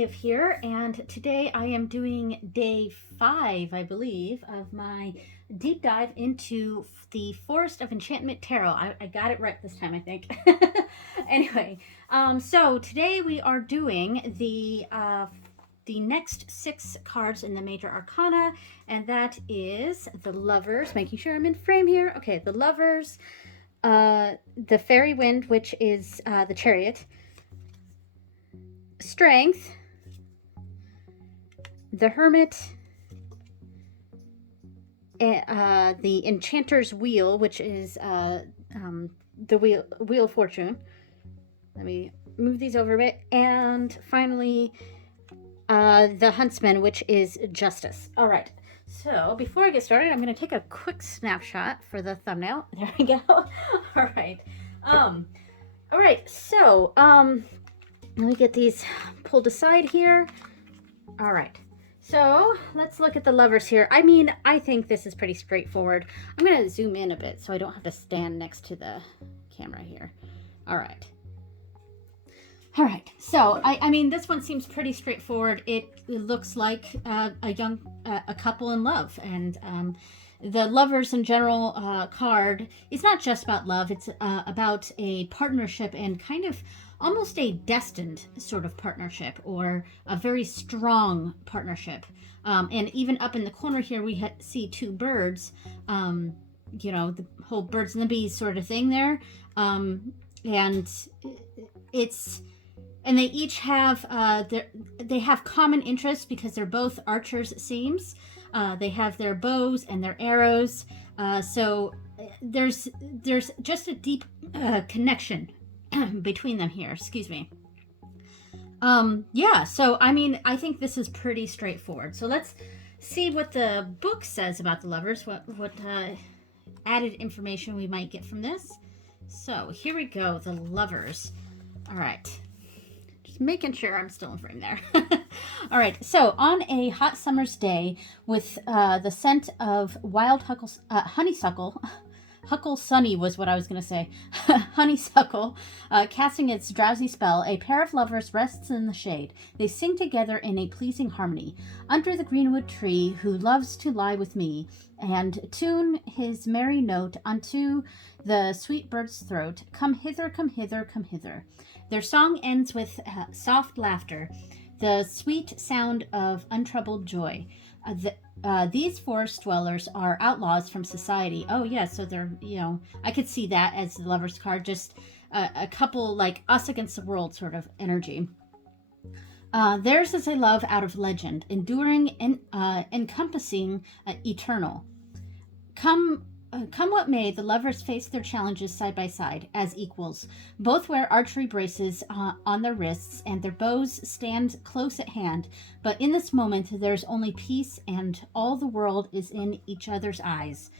Genevieve here, and today I am doing day 5, I believe, of my deep dive into the Forest of Enchantment Tarot. I got it right this time, I think. Anyway, so today we are doing the next 6 cards in the Major Arcana, and that is the Lovers, making sure I'm in frame here. Okay, the Lovers, the Fairy Wind, which is the Chariot, Strength, the Hermit, the Enchanter's Wheel, which is the Wheel of Fortune. Let me move these over a bit. And finally, the Huntsman, which is Justice. All right. So before I get started, I'm going to take a quick snapshot for the thumbnail. There we go. All right. All right. So let me get these pulled aside here. All right. So let's look at the Lovers here. I mean, I think this is pretty straightforward. I'm going to zoom in a bit so I don't have to stand next to the camera here. All right. All right. So, I mean, this one seems pretty straightforward. It looks like a couple in love. And the Lovers in general card is not just about love. It's about a partnership and kind of almost a destined sort of partnership, or a very strong partnership. And even up in the corner here, we see 2 birds, you know, the whole birds and the bees sort of thing there. And they each have, they have common interests because they're both archers, it seems. They have their bows and their arrows. So there's just a deep connection between them here. Excuse me. Yeah, so I mean, I think this is pretty straightforward. So let's see what the book says about the Lovers, what added information we might get from this. So here we go, the Lovers. All right. Just making sure I'm still in frame there. All right, so on a hot summer's day with the scent of wild honeysuckle, Huckle Sunny was what I was going to say. Honeysuckle, casting its drowsy spell, a pair of lovers rests in the shade. They sing together in a pleasing harmony. Under the greenwood tree, who loves to lie with me, and tune his merry note unto the sweet bird's throat. Come hither, come hither, come hither. Their song ends with soft laughter, the sweet sound of untroubled joy. These forest dwellers are outlaws from society. Oh, yeah, so they're, you know, I could see that as the Lover's card, just a couple like us against the world sort of energy. Theirs is a love out of legend, enduring and encompassing eternal. Come what may, the lovers face their challenges side by side, as equals. Both wear archery braces on their wrists, and their bows stand close at hand. But in this moment, there's only peace, and all the world is in each other's eyes.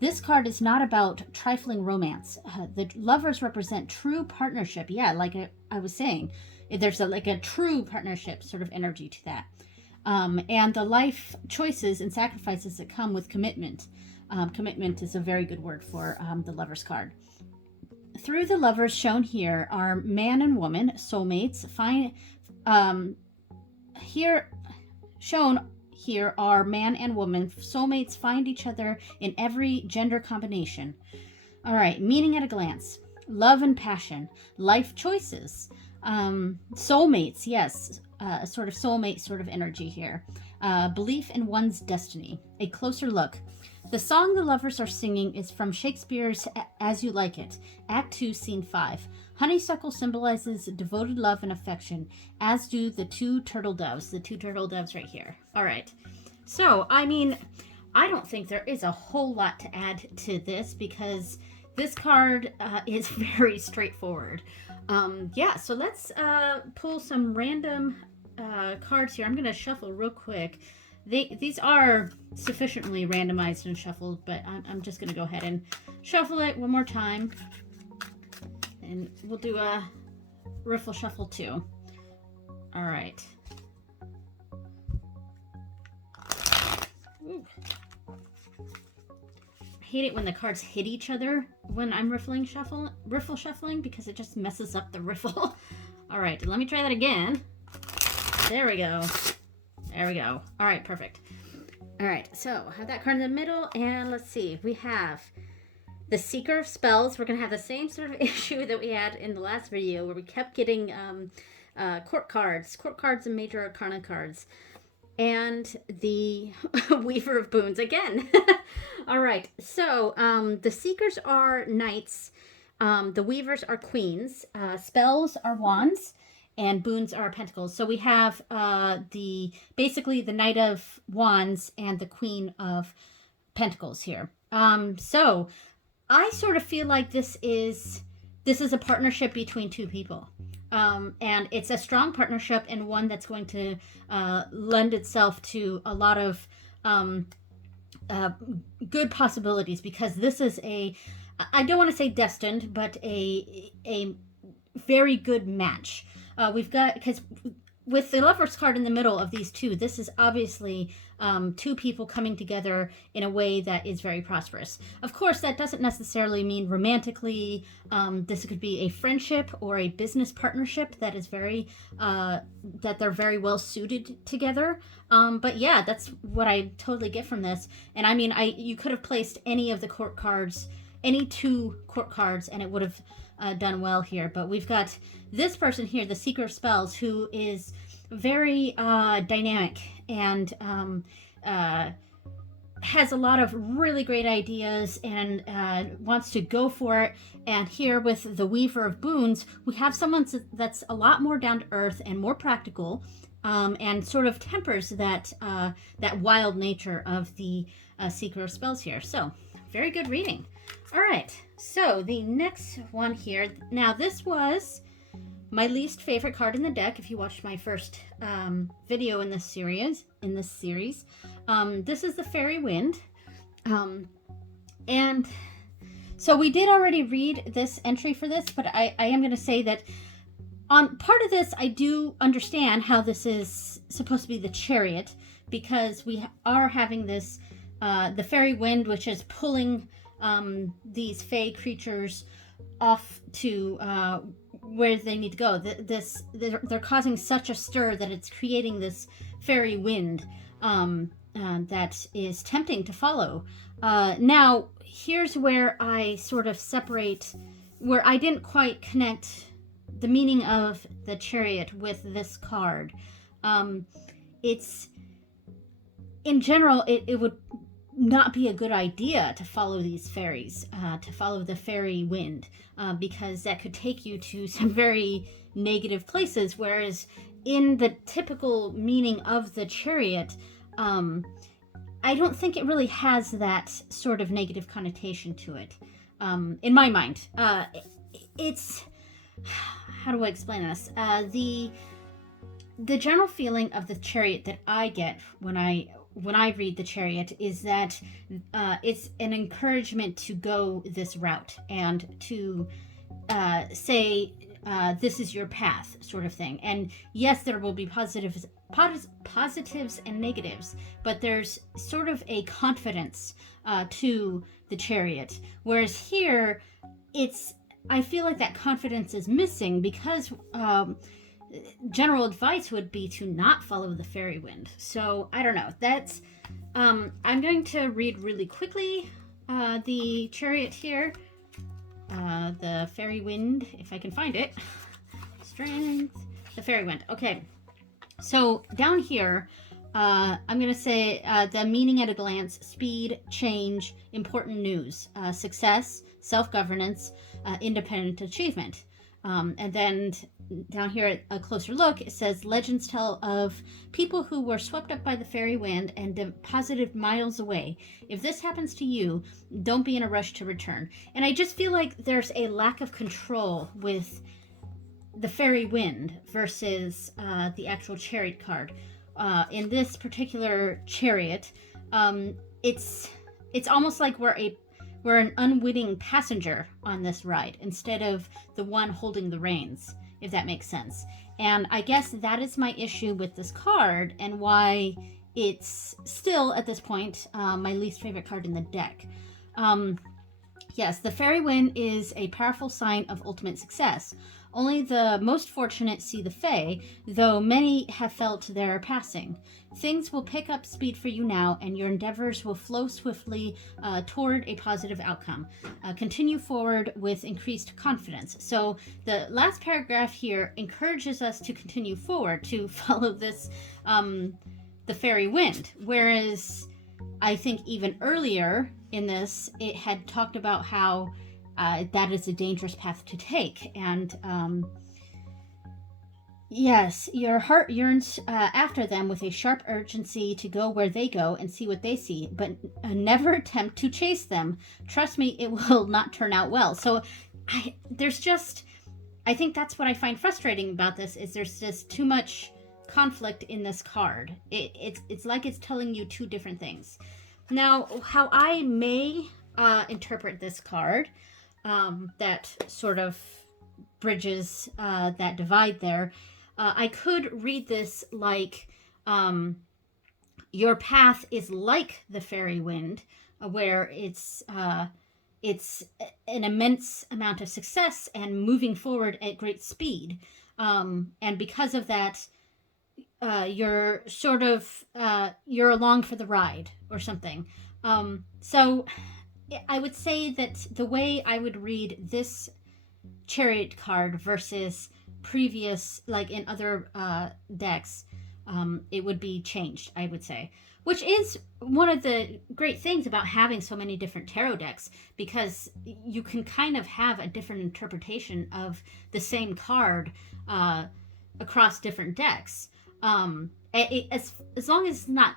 This card is not about trifling romance. The Lovers represent true partnership. Yeah, like I was saying, there's like a true partnership sort of energy to that. And the life choices and sacrifices that come with commitment. Commitment is a very good word for the Lovers card. Through the Lovers shown here are man and woman, soulmates. Here are man and woman, soulmates find each other in every gender combination. All right, meaning at a glance. Love and passion, life choices, soulmates, yes, a sort of soulmate sort of energy here. Belief in one's destiny, a closer look. The song the Lovers are singing is from Shakespeare's As You Like It, Act 2, Scene 5. Honeysuckle symbolizes devoted love and affection, as do the 2 turtle doves. The 2 turtle doves right here. All right. So, I mean, I don't think there is a whole lot to add to this because this card is very straightforward. Yeah, so let's pull some random cards here. I'm going to shuffle real quick. These are sufficiently randomized and shuffled, but I'm just going to go ahead and shuffle it one more time. And we'll do a riffle shuffle too. All right. Ooh. I hate it when the cards hit each other when I'm riffle shuffling because it just messes up the riffle. All right, let me try that again. There we go. There we go. All right, perfect. All right, so I have that card in the middle, and let's see. We have the Seeker of Spells. We're going to have the same sort of issue that we had in the last video where we kept getting court cards and Major Arcana cards. And the Weaver of Boons again. All right, so the Seekers are knights. The Weavers are queens. Spells are wands. And boons are pentacles. So we have basically the Knight of Wands and the Queen of Pentacles here. So I sort of feel like this is a partnership between two people. And it's a strong partnership and one that's going to lend itself to a lot of good possibilities, because this is I don't want to say destined, but a very good match. We've got, because with the Lovers card in the middle of these two, this is obviously two people coming together in a way that is very prosperous. Of course, that doesn't necessarily mean romantically. This could be a friendship or a business partnership that is that they're very well suited together. But yeah, that's what I totally get from this. And I mean, you could have placed any of the court cards, any two court cards, and it would have done well here. But we've got this person here, the Seeker of Spells, who is very dynamic and has a lot of really great ideas and wants to go for it. And here with the Weaver of Boons, we have someone that's a lot more down to earth and more practical, and sort of tempers that wild nature of the Seeker of Spells here. So very good reading. All right, so the next one here. Now this was my least favorite card in the deck. If you watched my first video in this series, this is the Fairy Wind. And so we did already read this entry for this, but I am going to say that on part of this, I do understand how this is supposed to be the Chariot, because we are having this, the Fairy Wind, which is pulling these fae creatures off to where they need to go. They're causing such a stir that it's creating this fairy wind that is tempting to follow. Now, here's where I sort of separate, where I didn't quite connect the meaning of the Chariot with this card. It's, in general, it would not be a good idea to follow these fairies, to follow the fairy wind, because that could take you to some very negative places. Whereas in the typical meaning of the Chariot, I don't think it really has that sort of negative connotation to it, in my mind. It's, how do I explain this? The general feeling of the Chariot that I get when I read the Chariot is that it's an encouragement to go this route and to say this is your path, sort of thing. And yes, there will be positives and negatives, but there's sort of a confidence to the Chariot. Whereas here, I feel like that confidence is missing, because general advice would be to not follow the fairy wind. So I don't know. That's I'm going to read really quickly the Chariot here. The fairy wind, if I can find it. Strength. The fairy wind. Okay. So down here, I'm going to say the meaning at a glance: speed, change, important news, success, self-governance, independent achievement. And then down here at a closer look, it says legends tell of people who were swept up by the fairy wind and deposited miles away. If this happens to you, don't be in a rush to return. And I just feel like there's a lack of control with the fairy wind versus the actual Chariot card. In this particular Chariot, it's almost like we're an unwitting passenger on this ride instead of the one holding the reins, if that makes sense. And I guess that is my issue with this card, and why it's still, at this point, my least favorite card in the deck. Yes, the fairy wind is a powerful sign of ultimate success. Only the most fortunate see the Fae, though many have felt their passing. Things will pick up speed for you now, and your endeavors will flow swiftly toward a positive outcome. Continue forward with increased confidence. So the last paragraph here encourages us to continue forward, to follow this, the fairy wind. Whereas I think even earlier in this, it had talked about how that is a dangerous path to take. And yes, your heart yearns after them with a sharp urgency to go where they go and see what they see, but never attempt to chase them. Trust me, it will not turn out well. So I think that's what I find frustrating about this, is there's just too much conflict in this card. It's like it's telling you two different things. Now, how I may interpret this card, that sort of bridges that divide there, I could read this like your path is like the fairy wind, where it's an immense amount of success and moving forward at great speed. And because of that, you're sort of, you're along for the ride or something. So I would say that the way I would read this Chariot card versus previous, like in other decks, it would be changed, I would say. Which is one of the great things about having so many different tarot decks, because you can kind of have a different interpretation of the same card across different decks. As long as it's not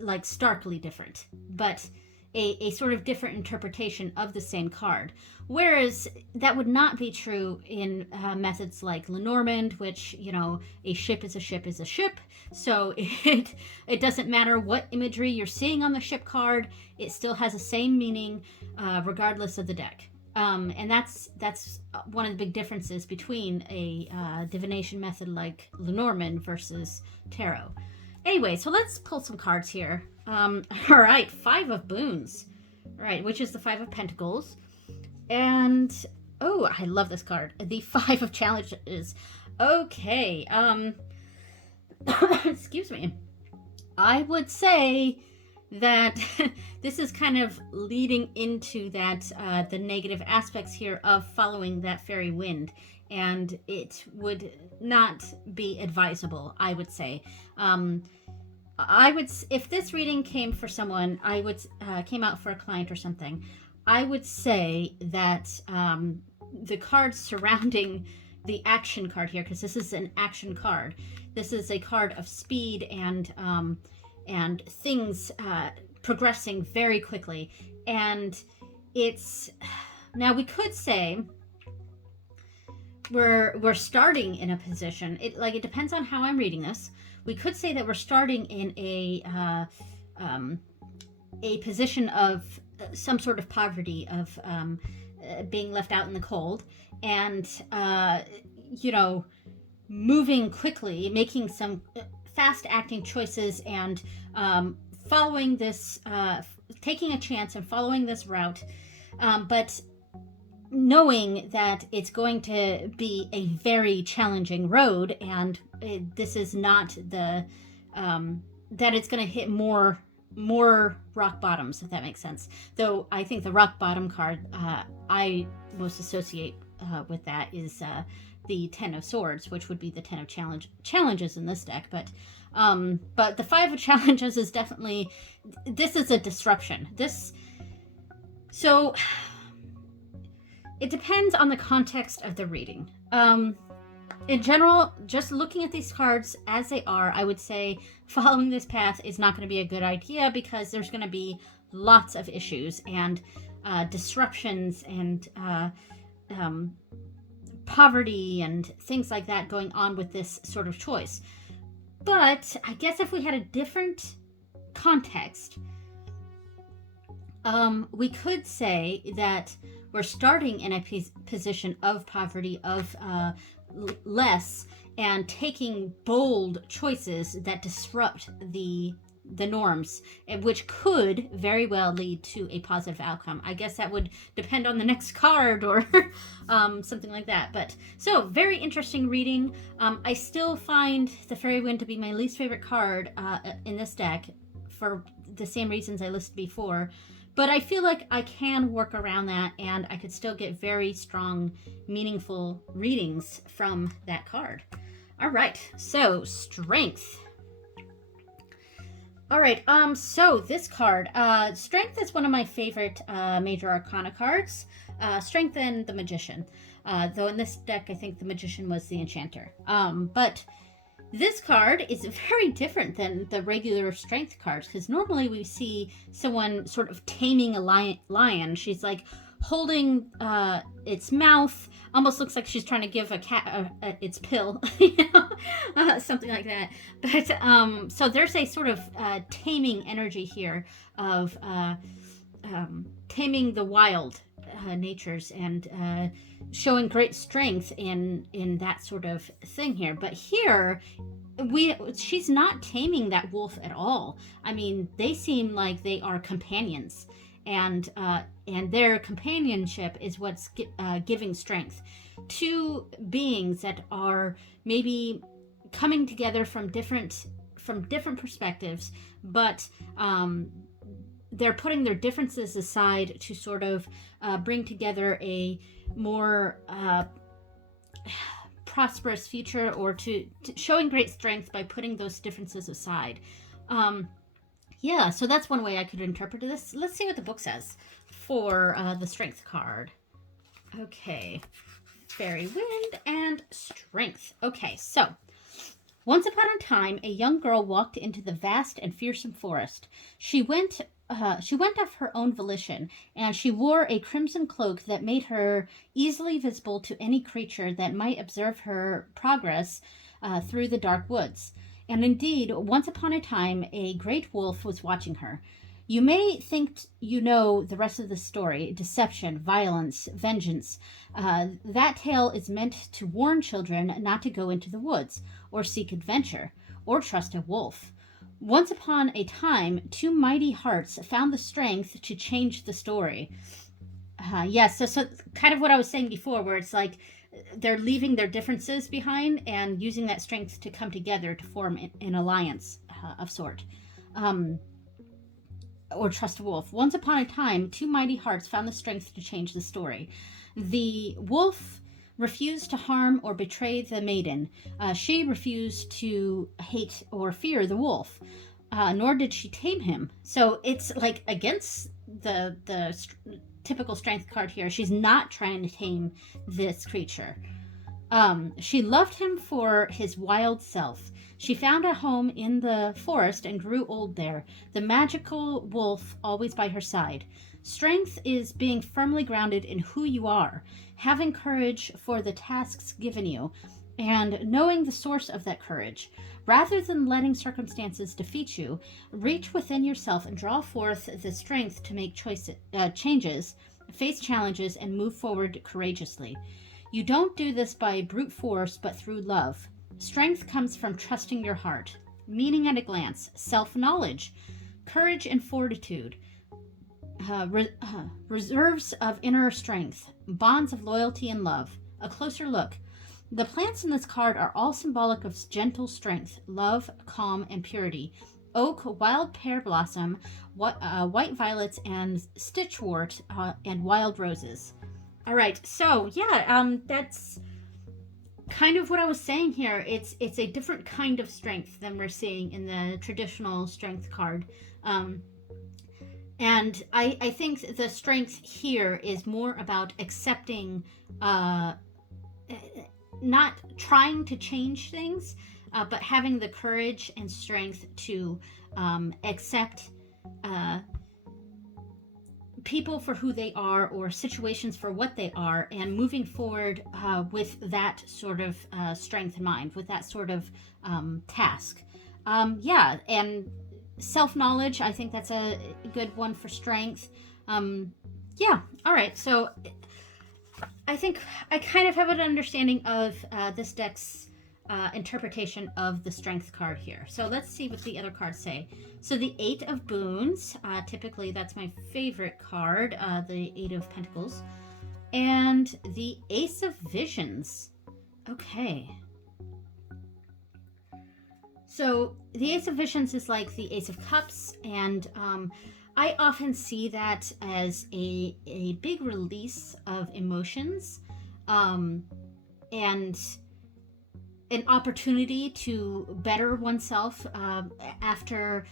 like starkly different, but a sort of different interpretation of the same card. Whereas that would not be true in methods like Lenormand, which, you know, a ship is a ship is a ship. So it doesn't matter what imagery you're seeing on the ship card, it still has the same meaning regardless of the deck. And that's one of the big differences between a divination method like Lenormand versus tarot. Anyway, so let's pull some cards here. All right, Five of Boons. All right, which is the Five of Pentacles. And, oh, I love this card. The Five of Challenges. Okay, excuse me. I would say that this is kind of leading into that, the negative aspects here of following that fairy wind. And it would not be advisable, I would say. If this reading came for someone, came out for a client or something, I would say that the cards surrounding the action card here, because this is an action card, this is a card of speed and things progressing very quickly. And it's, now we could say we're starting in a position, it depends on how I'm reading this. We could say that we're starting in a position of some sort of poverty, of being left out in the cold, and you know, moving quickly, making some fast acting choices, and following this, taking a chance and following this route, but knowing that it's going to be a very challenging road, and this is not the that it's going to hit more rock bottoms, if that makes sense. Though I think the rock bottom card I most associate with that is the Ten of Swords, which would be the Ten of Challenges in this deck. But the Five of Challenges is definitely, this is a disruption. So it depends on the context of the reading. In general, just looking at these cards as they are, I would say following this path is not going to be a good idea, because there's going to be lots of issues and disruptions and poverty and things like that going on with this sort of choice. But I guess if we had a different context, we could say that we're starting in a position of poverty, of less, and taking bold choices that disrupt the the norms, which could very well lead to a positive outcome. I guess that would depend on the next card or something like that. But so very interesting reading. I still find the Fairy Wind to be my least favorite card in this deck for the same reasons I listed before. But I feel like I can work around that, and I could still get very strong, meaningful readings from that card. All right, so Strength. All right, so this card, Strength is one of my favorite Major Arcana cards. Strength and the Magician. Though in this deck, I think the Magician was the Enchanter. But this card is very different than the regular Strength cards, because normally we see someone sort of taming a lion. She's like holding its mouth, almost looks like she's trying to give a cat its pill, something like that. But so there's a sort of taming energy here of taming the wild natures and showing great strength in that sort of thing here. But here she's not taming that wolf at all. I mean, they seem like they are companions, and their companionship is what's giving strength. Two beings that are maybe coming together from different perspectives, but they're putting their differences aside to sort of bring together a more prosperous future, or to showing great strength by putting those differences aside. Yeah, so that's one way I could interpret this. Let's see what the book says for the Strength card. Okay, Fairy Wind and Strength. Okay, so once upon a time, a young girl walked into the vast and fearsome forest. She went of her own volition, and she wore a crimson cloak that made her easily visible to any creature that might observe her progress through the dark woods. And indeed, once upon a time, a great wolf was watching her. You may think you know the rest of the story: deception, violence, vengeance. That tale is meant to warn children not to go into the woods, or seek adventure, or trust a wolf. Once upon a time, two mighty hearts found the strength to change the story. Yes, so kind of what I was saying before, where it's like they're leaving their differences behind and using that strength to come together to form an alliance of sort. Or trust a wolf. Once upon a time, two mighty hearts found the strength to change the story. The wolf refused to harm or betray the maiden. She refused to hate or fear the wolf, nor did she tame him. So it's like against the typical strength card here. She's not trying to tame this creature. She loved him for his wild self. She found a home in the forest and grew old there, the magical wolf always by her side. Strength is being firmly grounded in who you are, having courage for the tasks given you, and knowing the source of that courage. Rather than letting circumstances defeat you, reach within yourself and draw forth the strength to make changes, face challenges, and move forward courageously. You don't do this by brute force, but through love. Strength comes from trusting your heart, meaning at a glance, self-knowledge, courage and fortitude, reserves of inner strength, bonds of loyalty and love. A closer look. The plants in this card are all symbolic of gentle strength, love, calm, and purity. Oak, wild pear blossom, white violets, and stitchwort, and wild roses. All right, so yeah, that's kind of what I was saying here. It's a different kind of strength than we're seeing in the traditional strength card. And I think the strength here is more about accepting, not trying to change things, but having the courage and strength to accept people for who they are, or situations for what they are, and moving forward with that sort of strength in mind, with that sort of task. Yeah, and self-knowledge, I think that's a good one for strength. Yeah, all right, so I think I kind of have an understanding of this deck's interpretation of the Strength card here. So let's see what the other cards say. So the Eight of Boons, typically that's my favorite card, the Eight of Pentacles, and the Ace of Visions. Okay. So the Ace of Visions is like the Ace of Cups, and I often see that as a big release of emotions, and an opportunity to better oneself after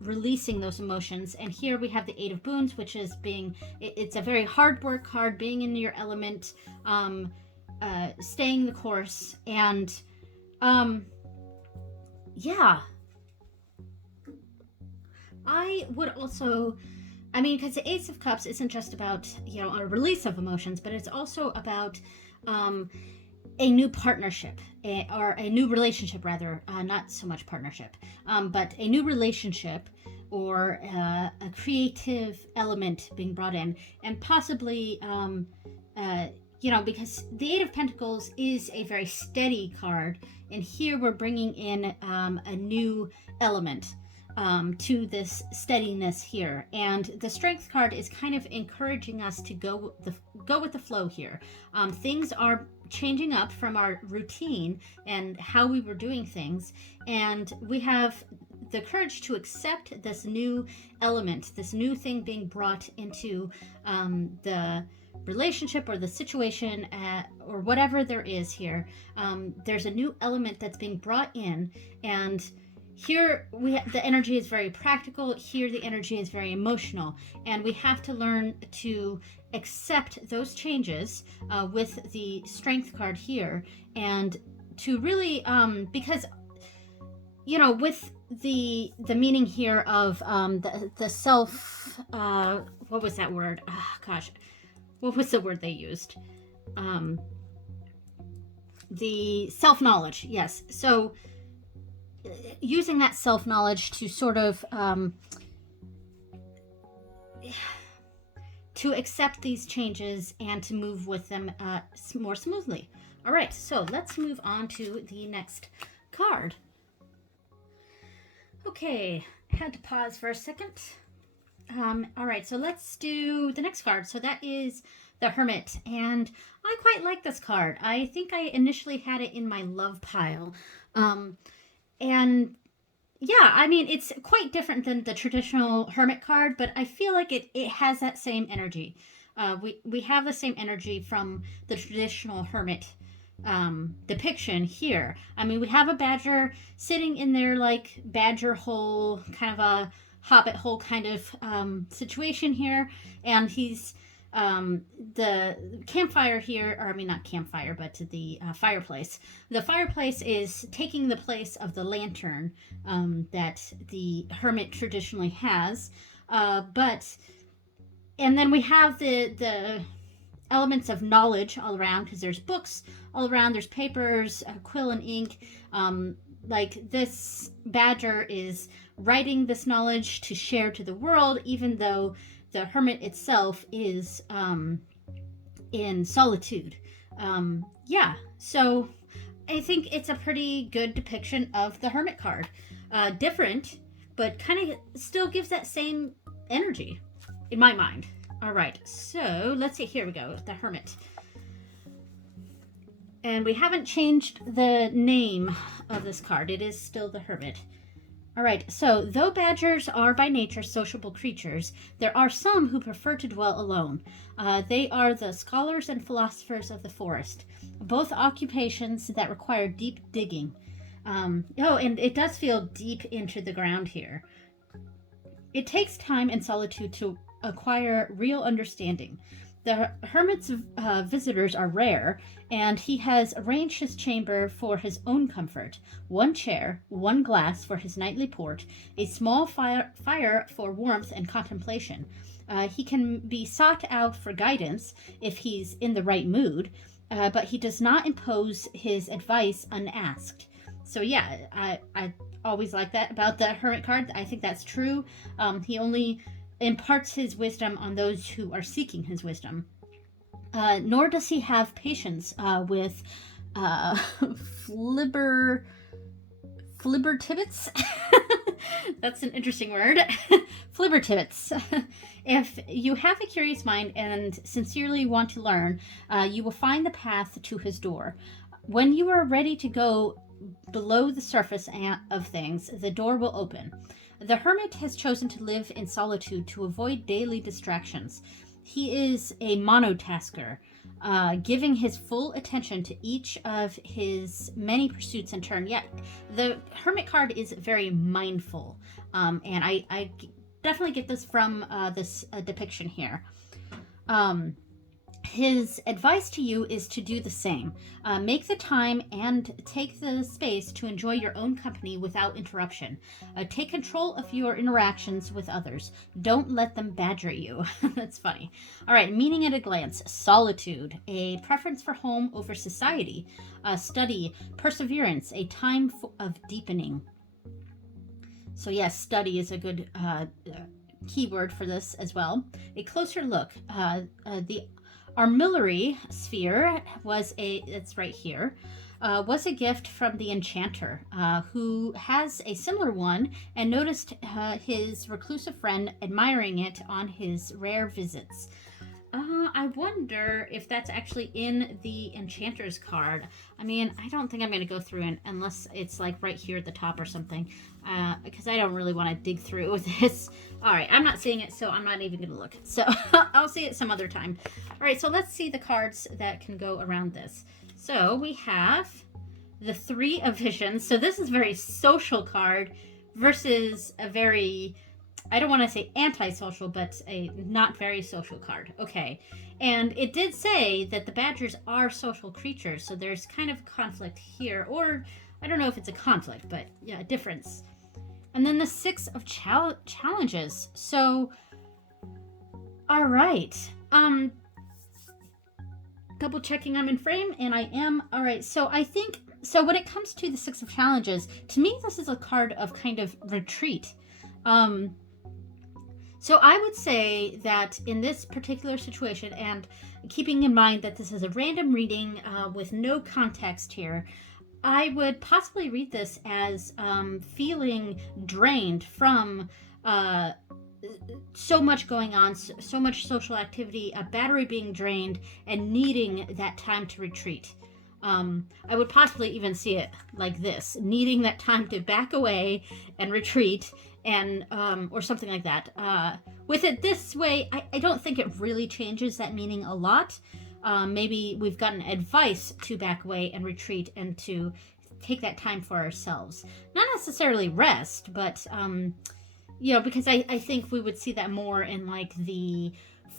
releasing those emotions. And here we have the Eight of Boons, which is it's a very hard work card, being in your element, staying the course, and yeah. I would also, because the Ace of Cups isn't just about, a release of emotions, but it's also about a new partnership, or a new relationship, rather, not so much partnership, but a new relationship, or a creative element being brought in, and possibly, because the Eight of Pentacles is a very steady card, and here we're bringing in a new element to this steadiness here. And the Strength card is kind of encouraging us to go with the flow here. Things are changing up from our routine and how we were doing things, and we have the courage to accept this new element, this new thing being brought into the relationship or the situation, or whatever there is here. There's a new element that's being brought in, and here the energy is very practical. Here the energy is very emotional, and we have to learn to accept those changes with the Strength card here, and to really because with the meaning here of the self, what was that word? Oh, gosh, what was the word they used? The self-knowledge. Yes. So using that self-knowledge to sort of to accept these changes and to move with them more smoothly. All right, so let's move on to the next card. Okay, had to pause for a second. All right, so let's do the next card. So that is the Hermit, and I quite like this card. I think I initially had it in my love pile. And yeah, it's quite different than the traditional Hermit card, but I feel like it has that same energy. We have the same energy from the traditional Hermit depiction here. We have a badger sitting in their like badger hole, kind of a hobbit hole kind of situation here, and he's the campfire here, or not campfire, but the fireplace. The fireplace is taking the place of the lantern that the hermit traditionally has, and then we have the elements of knowledge all around, because there's books all around, there's papers, quill and ink. Like this badger is writing this knowledge to share to the world, even though the hermit itself is in solitude. Yeah, so I think it's a pretty good depiction of the Hermit card. Different, but kind of still gives that same energy in my mind. All right, so let's see. Here we go, the Hermit. And we haven't changed the name of this card. It is still the Hermit. All right, so though badgers are by nature sociable creatures, there are some who prefer to dwell alone. They are the scholars and philosophers of the forest, both occupations that require deep digging. And it does feel deep into the ground here. It takes time and solitude to acquire real understanding. The hermit's visitors are rare, and he has arranged his chamber for his own comfort. One chair, one glass for his nightly port, a small fire for warmth and contemplation. He can be sought out for guidance if he's in the right mood, but he does not impose his advice unasked. So yeah, I always like that about the Hermit card. I think that's true. He only imparts his wisdom on those who are seeking his wisdom. Nor does he have patience with flibbertibbets. That's an interesting word. Flibbertibbets. If you have a curious mind and sincerely want to learn, you will find the path to his door. When you are ready to go below the surface of things, the door will open. The hermit has chosen to live in solitude to avoid daily distractions. He is a monotasker, giving his full attention to each of his many pursuits in turn. Yet, the Hermit card is very mindful, and I definitely get this from this depiction here. His advice to you is to do the same. Make the time and take the space to enjoy your own company without interruption. Take control of your interactions with others. Don't let them badger you. That's funny. All right, meaning at a glance. Solitude, a preference for home over society. Study, perseverance, a time of deepening. So yes, study is a good keyword for this as well. A closer look. The armillary sphere it's right here, was a gift from the enchanter, who has a similar one and noticed his reclusive friend admiring it on his rare visits. I wonder if that's actually in the enchanter's card. I mean, I don't think I'm going to go through it unless it's like right here at the top or something, because I don't really want to dig through this. All right, I'm not seeing it, so I'm not even going to look. So I'll see it some other time. All right, so let's see the cards that can go around this. So we have the Three of Visions. So this is a very social card versus a very, I don't want to say antisocial, but a not very social card. Okay. And it did say that the badgers are social creatures, so there's kind of conflict here. Or, I don't know if it's a conflict, but yeah, a difference. And then the Six of Challenges. So, all right. Double checking I'm in frame, and I am. All right, so I think, so when it comes to the Six of Challenges, to me this is a card of kind of retreat. So I would say that in this particular situation, and keeping in mind that this is a random reading with no context here, I would possibly read this as feeling drained from so much going on, so much social activity, a battery being drained, and needing that time to retreat. I would possibly even see it like this, needing that time to back away and retreat, and or something like that. With it this way, I don't think it really changes that meaning a lot. Maybe we've gotten advice to back away and retreat and to take that time for ourselves. Not necessarily rest, but because I think we would see that more in like the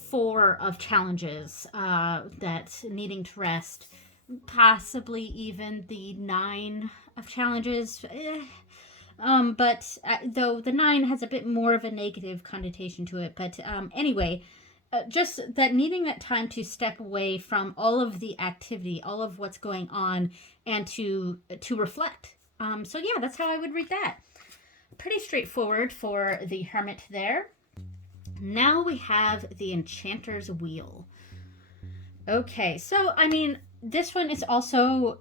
Four of Challenges, that needing to rest, possibly even the Nine of Challenges. But though the 9 has a bit more of a negative connotation to it. But anyway, just that needing that time to step away from all of the activity, all of what's going on, and to reflect. So yeah, that's how I would read that. Pretty straightforward for the Hermit there. Now we have the Enchanter's Wheel. Okay, so I mean, this one is also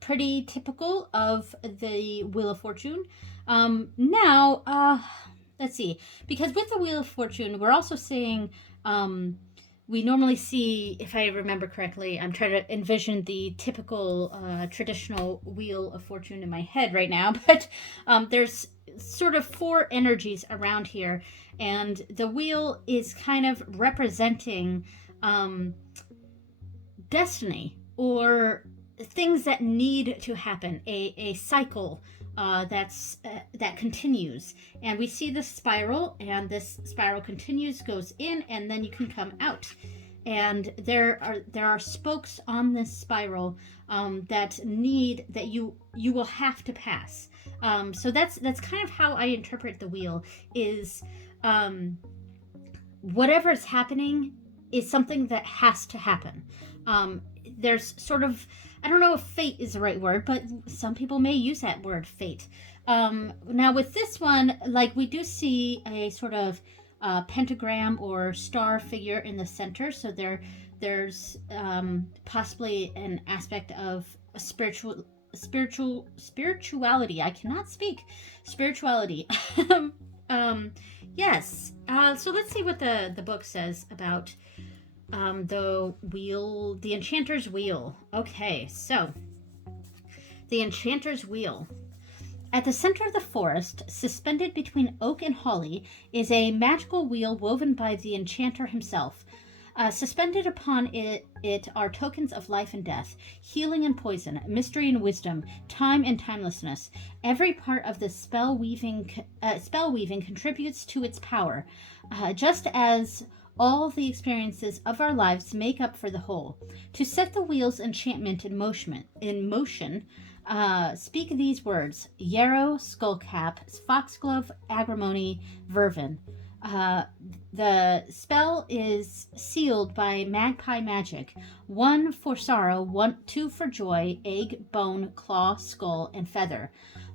pretty typical of the Wheel of Fortune. Now, let's see, because with the Wheel of Fortune, we're also seeing, we normally see, if I remember correctly, I'm trying to envision the typical traditional Wheel of Fortune in my head right now, but there's sort of 4 energies around here, and the wheel is kind of representing destiny, or things that need to happen, a cycle that continues. And we see this spiral, and this spiral continues, goes in, and then you can come out. And there are spokes on this spiral that you will have to pass. So that's kind of how I interpret the wheel, is whatever is happening is something that has to happen. There's sort of, I don't know if fate is the right word, but some people may use that word, fate. Now with this one, like, we do see a sort of pentagram or star figure in the center. So there's possibly an aspect of a spirituality. I cannot speak. Spirituality. um, yes. So let's see what the book says about the wheel, the Enchanter's Wheel. Okay, so the Enchanter's Wheel. At the center of the forest, suspended between oak and holly, is a magical wheel woven by the enchanter himself. Suspended upon it are tokens of life and death, healing and poison, mystery and wisdom, time and timelessness. Every part of the spell weaving contributes to its power, just as all the experiences of our lives make up for the whole. To set the wheel's enchantment in motion, speak these words: yarrow, skullcap, foxglove, agrimony, vervin. The spell is sealed by magpie magic. 1 for sorrow, 2 for joy, egg, bone, claw, skull, and feather.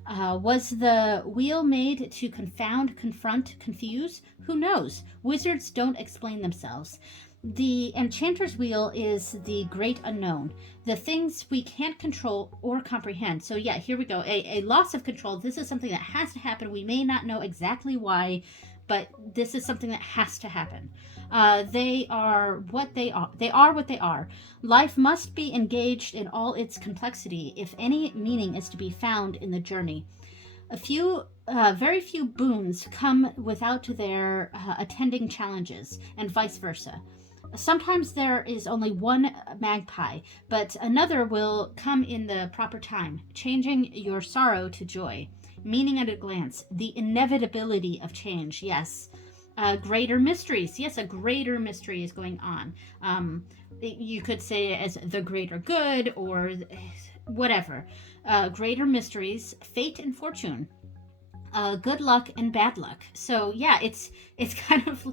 Was the wheel made to confound, confront, confuse? Who knows? Wizards don't explain themselves. The Enchanter's Wheel is the great unknown, the things we can't control or comprehend. So yeah, here we go. A loss of control. This is something that has to happen. We may not know exactly why, but this is something that has to happen. They are what they are. They are what they are. Life must be engaged in all its complexity if any meaning is to be found in the journey. Very few boons come without their attending challenges, and vice versa. Sometimes there is only one magpie, but another will come in the proper time, changing your sorrow to joy. Meaning at a glance, the inevitability of change, yes. Greater mysteries, yes, a greater mystery is going on. You could say it as the greater good or whatever. Greater mysteries, fate and fortune. Good luck and bad luck. So yeah, it's kind of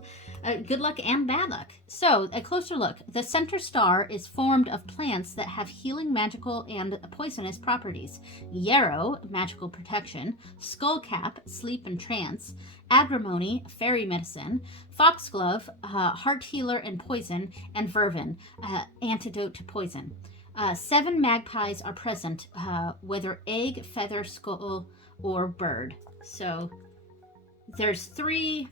good luck and bad luck. So a closer look. The center star is formed of plants that have healing, magical, and poisonous properties. Yarrow, magical protection. Skullcap, sleep and trance. Agrimony, fairy medicine. Foxglove, heart healer and poison. And vervin, antidote to poison. 7 magpies are present, whether egg, feather, skull, or bird. So there's 3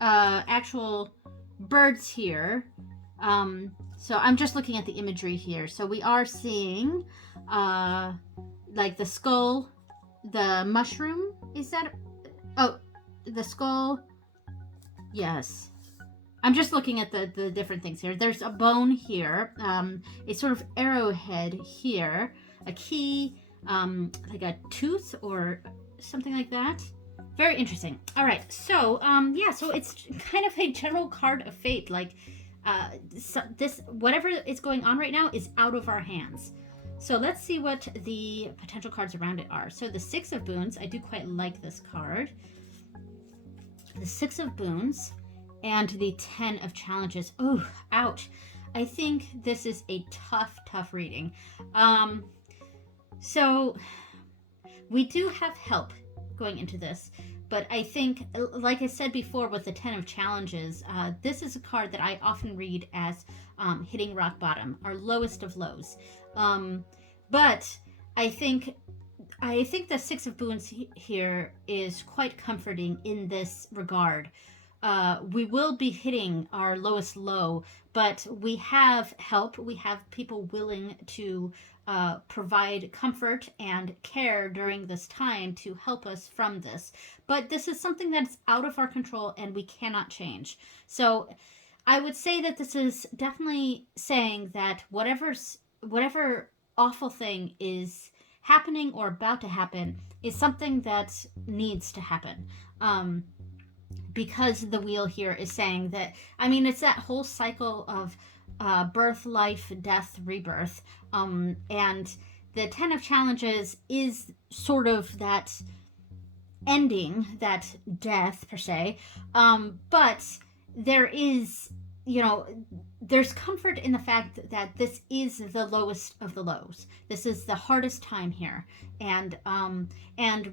actual birds here. So I'm just looking at the imagery here. So we are seeing like the skull, the mushroom. Is that? Oh, the skull. Yes. I'm just looking at the different things here. There's a bone here, a sort of arrowhead here, a key, like a tooth or something like that. Very interesting. All right, so yeah, so it's kind of a general card of fate. Like this, whatever is going on right now is out of our hands. So let's see what the potential cards around it are. So the 6 of Boons, I do quite like this card. The 6 of Boons and the 10 of Challenges. Oh, ouch. I think this is a tough reading. So we do have help going into this, but I think, like I said before with the 10 of Challenges, this is a card that I often read as hitting rock bottom, our lowest of lows. But I think the 6 of Boons here is quite comforting in this regard. We will be hitting our lowest low, but we have help. We have people willing to provide comfort and care during this time to help us from this. But this is something that's out of our control and we cannot change. So I would say that this is definitely saying that whatever awful thing is happening or about to happen is something that needs to happen. Because the wheel here is saying that, I mean, it's that whole cycle of birth, life, death, rebirth. And the 10 of Challenges is sort of that ending, that death per se. But there is, there's comfort in the fact that this is the lowest of the lows. This is the hardest time here, and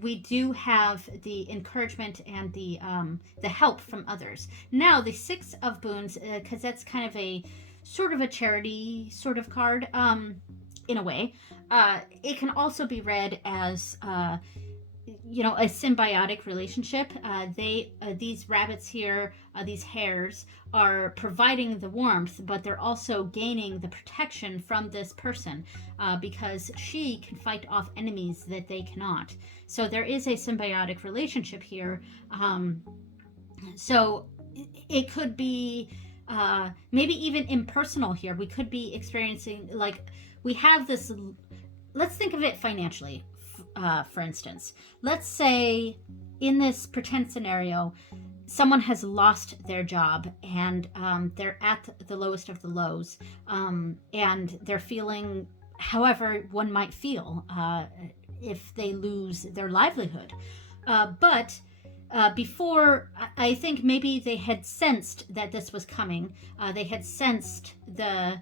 we do have the encouragement and the help from others. Now the Six of Boons, because that's kind of a sort of a charity sort of card, in a way. It can also be read as a symbiotic relationship. These rabbits here, these hares, are providing the warmth, but they're also gaining the protection from this person, because she can fight off enemies that they cannot. So there is a symbiotic relationship here. So it could be maybe even impersonal here. We could be experiencing, like, we have this. Let's think of it financially. For instance, let's say in this pretend scenario, someone has lost their job, and they're at the lowest of the lows, and they're feeling however one might feel if they lose their livelihood. But before, I think maybe they had sensed that this was coming. They had sensed the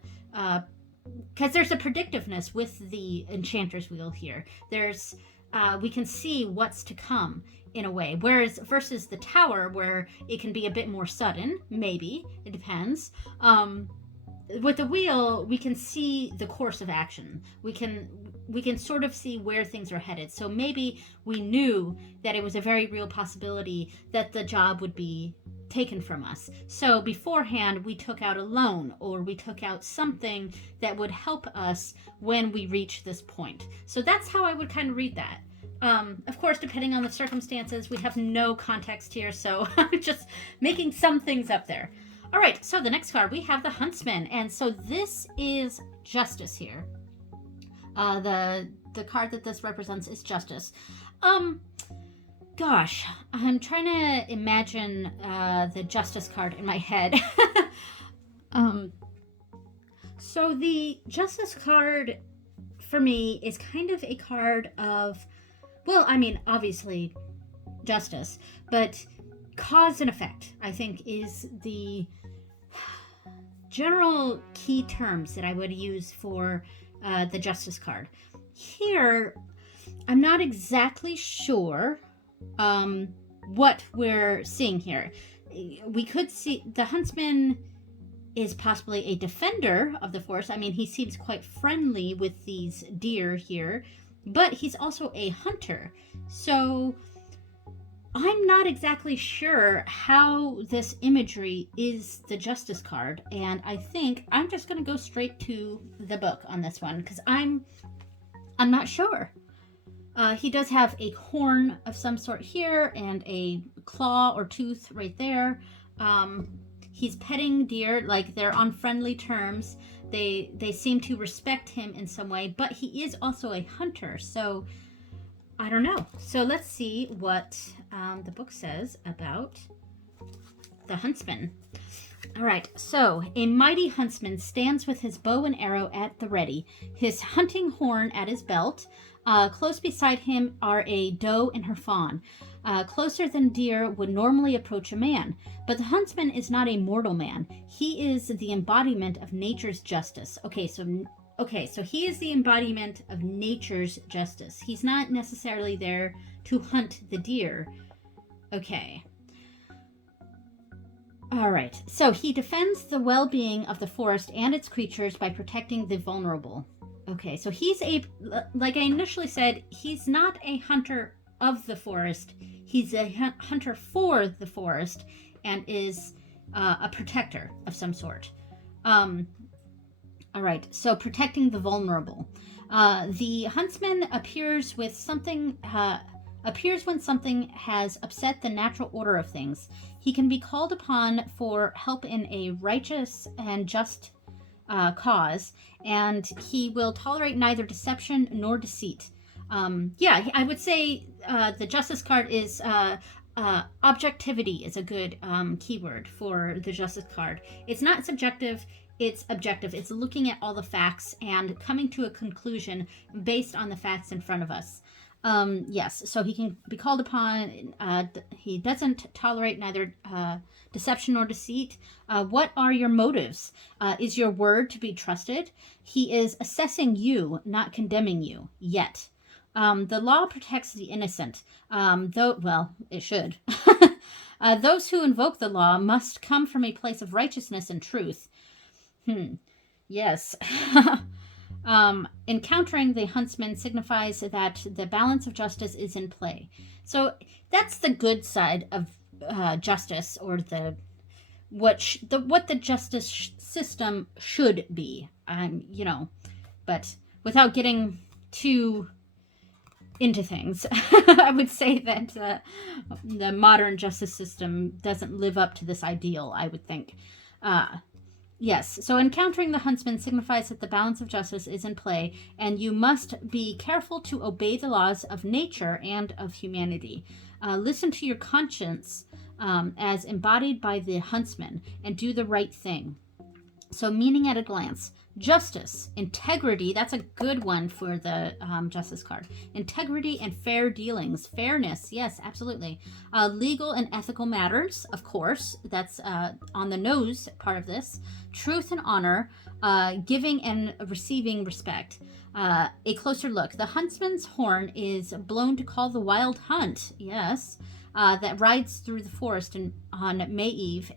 because there's a predictiveness with the Enchanter's Wheel here. There's we can see what's to come in a way, whereas versus the Tower, where it can be a bit more sudden. Maybe it depends. With the Wheel, we can see the course of action. We can sort of see where things are headed. So maybe we knew that it was a very real possibility that the job would be taken from us. So beforehand, we took out a loan, or we took out something that would help us when we reach this point. So that's how I would kind of read that. Of course, depending on the circumstances, we have no context here, so I'm just making some things up there. All right, so the next card, we have the Huntsman, and so this is justice here. The card that this represents is justice. Gosh, I'm trying to imagine the Justice card in my head. So the Justice card for me is kind of a card of, well, I mean, obviously justice, but cause and effect, I think, is the general key terms that I would use for the Justice card. Here, I'm not exactly sure what we're seeing here. We could see the Huntsman is possibly a defender of the forest. I mean, he seems quite friendly with these deer here, but he's also a hunter. So I'm not exactly sure how this imagery is the Justice card, and I think I'm just going to go straight to the book on this one, because I'm not sure. He does have a horn of some sort here and a claw or tooth right there. He's petting deer, like they're on friendly terms. They seem to respect him in some way, but he is also a hunter, so I don't know. So let's see what the book says about the Huntsman. All right, so a mighty huntsman stands with his bow and arrow at the ready, his hunting horn at his belt. Close beside him are a doe and her fawn. Closer than deer would normally approach a man, but the huntsman is not a mortal man. He is the embodiment of nature's justice. Okay, so he is the embodiment of nature's justice. He's not necessarily there to hunt the deer. Okay. All right, so he defends the well-being of the forest and its creatures by protecting the vulnerable. Okay, so he's like I initially said, he's not a hunter of the forest. He's a hunter for the forest and is a protector of some sort. All right, so protecting the vulnerable. The huntsman appears when something has upset the natural order of things. He can be called upon for help in a righteous and just cause, and he will tolerate neither deception nor deceit. Yeah, I would say the Justice card is objectivity is a good keyword for the Justice card. It's not subjective, it's objective. It's looking at all the facts and coming to a conclusion based on the facts in front of us. Yes, so he can be called upon. He doesn't tolerate neither deception nor deceit. What are your motives? Is your word to be trusted? He is assessing you, not condemning you yet. The law protects the innocent, though, well, it should. Those who invoke the law must come from a place of righteousness and truth. Yes. Encountering the huntsman signifies that the balance of justice is in play. So that's the good side of justice, or what the justice system should be. But without getting too into things, I would say that the modern justice system doesn't live up to this ideal, I would think. Yes, so encountering the huntsman signifies that the balance of justice is in play, and you must be careful to obey the laws of nature and of humanity. Listen to your conscience as embodied by the huntsman, and do the right thing. So, meaning at a glance: justice, integrity, that's a good one for the justice card. Integrity and fair dealings. Fairness, yes, absolutely. Legal and ethical matters, of course, that's on the nose part of this. Truth and honor, giving and receiving respect. A closer look: the huntsman's horn is blown to call the wild hunt, yes, that rides through the forest on May Eve,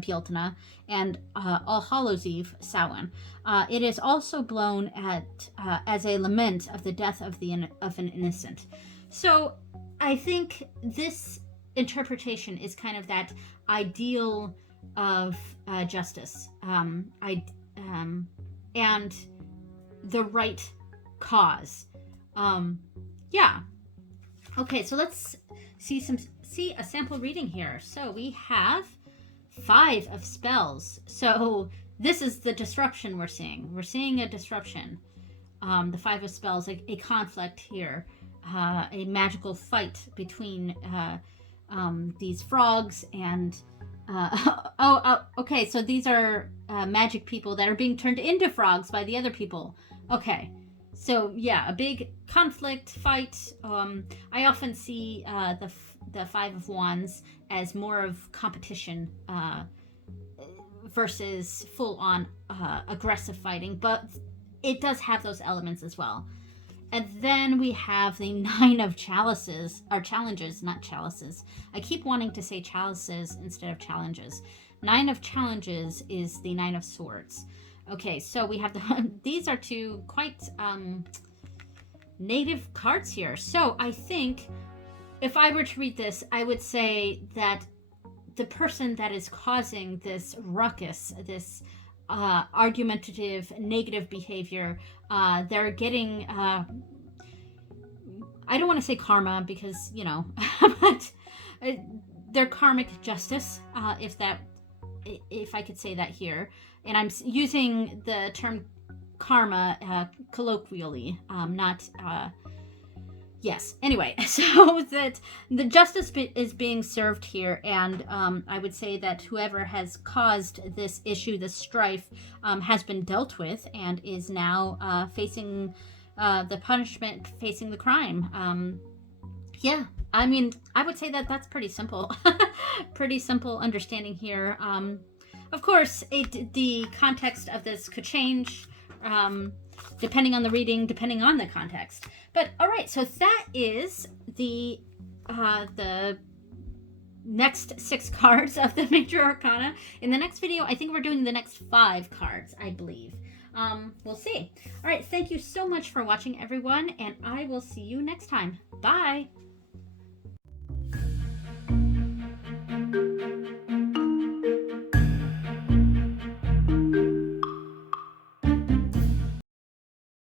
Bealtaine, and All Hallows Eve, Samhain. It is also blown as a lament of the death of an innocent. So I think this interpretation is kind of that ideal of justice, and the right cause. Yeah. Okay, so let's see a sample reading here. So we have 5 of spells. So this is the disruption we're seeing. We're seeing a disruption. The 5 of spells, a conflict here, a magical fight between these frogs and okay, so these are magic people that are being turned into frogs by the other people. Okay. So yeah, a big conflict, fight. I often see the 5 of Wands as more of competition versus full-on aggressive fighting, but it does have those elements as well. And then we have the 9 of Chalices, or challenges, not chalices. I keep wanting to say chalices instead of challenges. 9 of Challenges is the 9 of Swords. Okay, so we have these are 2 quite negative cards here. So I think if I were to read this, I would say that the person that is causing this ruckus, this argumentative, negative behavior, they're getting, I don't want to say karma because, but their karmic justice, if I could say that here. And I'm using the term karma colloquially, not yes. Anyway, so that the justice is being served here, and I would say that whoever has caused this issue, this strife, has been dealt with and is now facing the punishment, facing the crime. Yeah, I mean, I would say that that's pretty simple. Pretty simple understanding here. Of course, the context of this could change depending on the reading, depending on the context. But all right, so that is the next 6 cards of the Major Arcana. In the next video, I think we're doing the next 5 cards, I believe. We'll see. All right, thank you so much for watching, everyone, and I will see you next time. Bye.